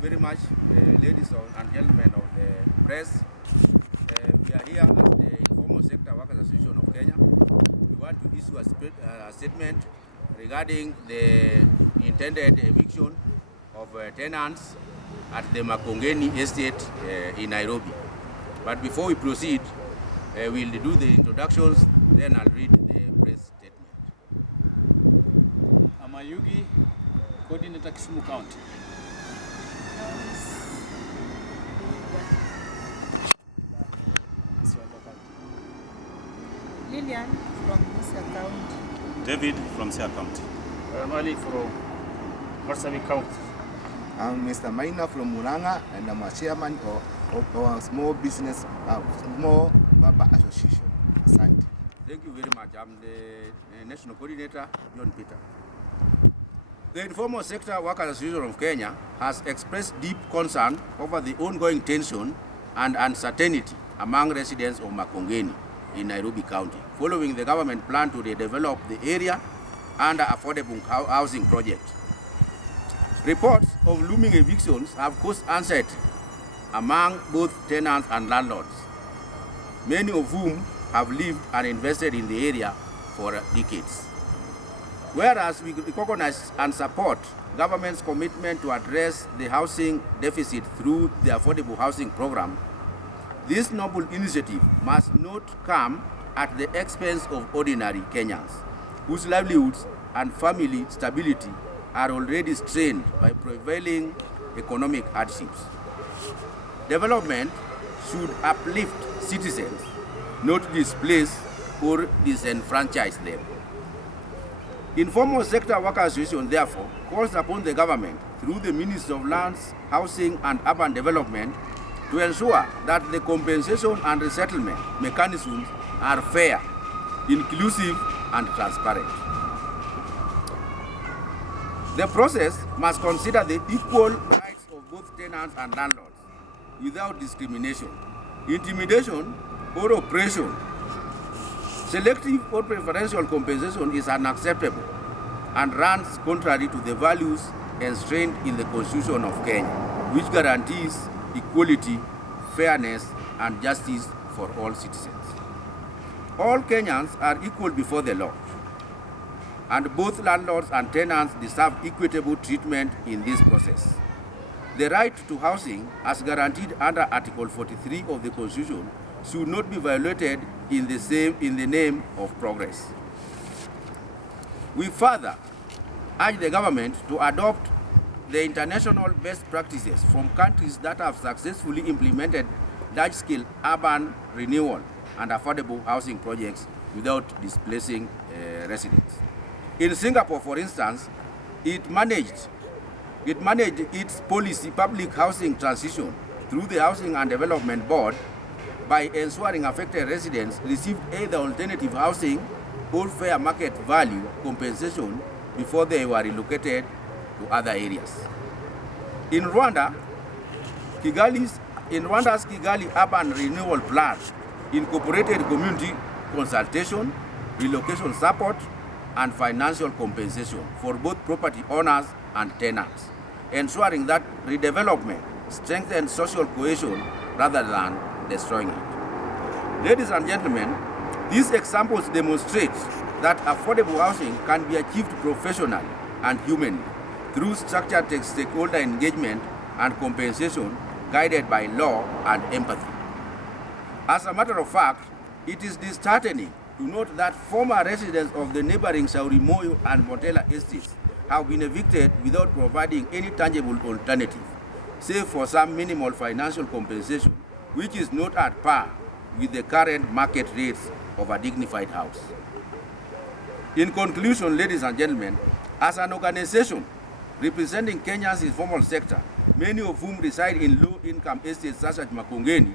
very much, ladies and gentlemen of the press. We are here as the Informal Sector Workers Association of Kenya. We want to issue a statement regarding the intended eviction of tenants at the Makongeni estate in Nairobi. But before we proceed, we'll do the introductions, then I'll read the press statement. Amayugi, Coordinator Kisumu County. Lillian from Musa County. David from Sia County. Mali from Marsabit County. I'm Mr. Maina from Muranga, and I'm a chairman of our small business, small Baba Association. Asante. Thank you very much. I'm the National Coordinator, John Peter. The Informal Sector Workers Association of Kenya has expressed deep concern over the ongoing tension and uncertainty among residents of Makongeni in Nairobi County, following the government plan to redevelop the area under affordable housing project. Reports of looming evictions have caused anxiety among both tenants and landlords, many of whom have lived and invested in the area for decades. Whereas we recognize and support government's commitment to address the housing deficit through the affordable housing program, this noble initiative must not come at the expense of ordinary Kenyans, whose livelihoods and family stability are already strained by prevailing economic hardships. Development should uplift citizens, not displace or disenfranchise them. Informal Sector Workers Association therefore calls upon the government through the Ministry of Lands, Housing and Urban Development to ensure that the compensation and resettlement mechanisms are fair, inclusive and transparent. The process must consider the equal rights of both tenants and landlords without discrimination, intimidation or oppression. Selective or preferential compensation is unacceptable and runs contrary to the values enshrined in the Constitution of Kenya, which guarantees equality, fairness, and justice for all citizens. All Kenyans are equal before the law, and both landlords and tenants deserve equitable treatment in this process. The right to housing, as guaranteed under Article 43 of the Constitution, should not be violated in the name of progress. We further urge the government to adopt the international best practices from countries that have successfully implemented large-scale urban renewal and affordable housing projects without displacing residents. In Singapore, for instance, it managed its policy public housing transition through the Housing and Development Board by ensuring affected residents received either alternative housing or fair market value compensation before they were relocated to other areas. In Rwanda's Kigali Urban Renewal Plan incorporated community consultation, relocation support, and financial compensation for both property owners and tenants, ensuring that redevelopment strengthens social cohesion rather than destroying it. Ladies and gentlemen, these examples demonstrate that affordable housing can be achieved professionally and humanly through structured stakeholder engagement and compensation guided by law and empathy. As a matter of fact, it is disheartening to note that former residents of the neighboring Shauri Moyo and Motela estates have been evicted without providing any tangible alternative, save for some minimal financial compensation, which is not at par with the current market rates of a dignified house. In conclusion, ladies and gentlemen, as an organization representing Kenya's informal sector, many of whom reside in low-income estates such as Makongeni,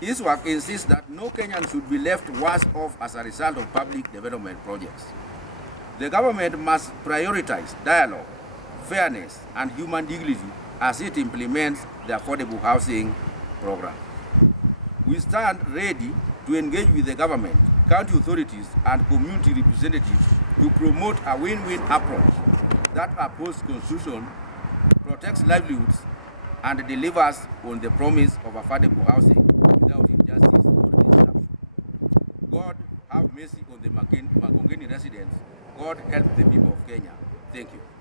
ISWAC insists that no Kenyan should be left worse off as a result of public development projects. The government must prioritize dialogue, fairness, and human dignity as it implements the affordable housing program. We stand ready to engage with the government, county authorities, and community representatives to promote a win-win approach that upholds Constitution, protects livelihoods, and delivers on the promise of affordable housing without injustice or disruption. God have mercy on the Makongeni residents. God help the people of Kenya. Thank you.